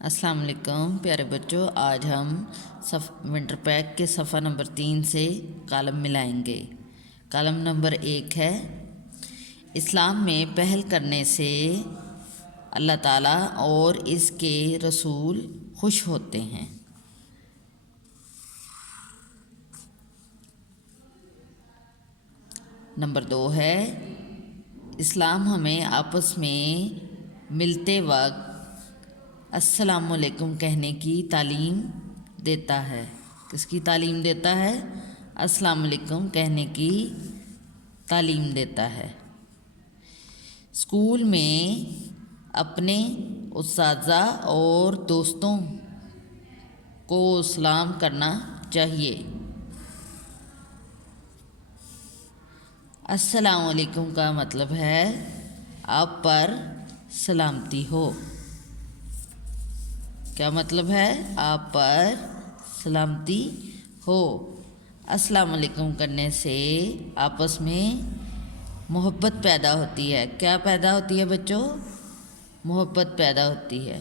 السلام علیکم پیارے بچوں، آج ہم ونٹر پیک کے صفحہ نمبر 3 سے کالم ملائیں گے۔ کالم نمبر 1 ہے اسلام میں پہل کرنے سے اللہ تعالیٰ اور اس کے رسول خوش ہوتے ہیں۔ نمبر 2 ہے اسلام ہمیں آپس میں ملتے وقت السلام علیکم کہنے کی تعلیم دیتا ہے۔ کس کی تعلیم دیتا ہے؟ السلام علیکم کہنے کی تعلیم دیتا ہے۔ اسکول میں اپنے اساتذہ اور دوستوں کو سلام کرنا چاہیے۔ السلام علیکم کا مطلب ہے آپ پر سلامتی ہو۔ کیا مطلب ہے؟ آپ پر سلامتی ہو۔ السلام علیکم کرنے سے آپس میں محبت پیدا ہوتی ہے۔ کیا پیدا ہوتی ہے بچوں؟ محبت پیدا ہوتی ہے۔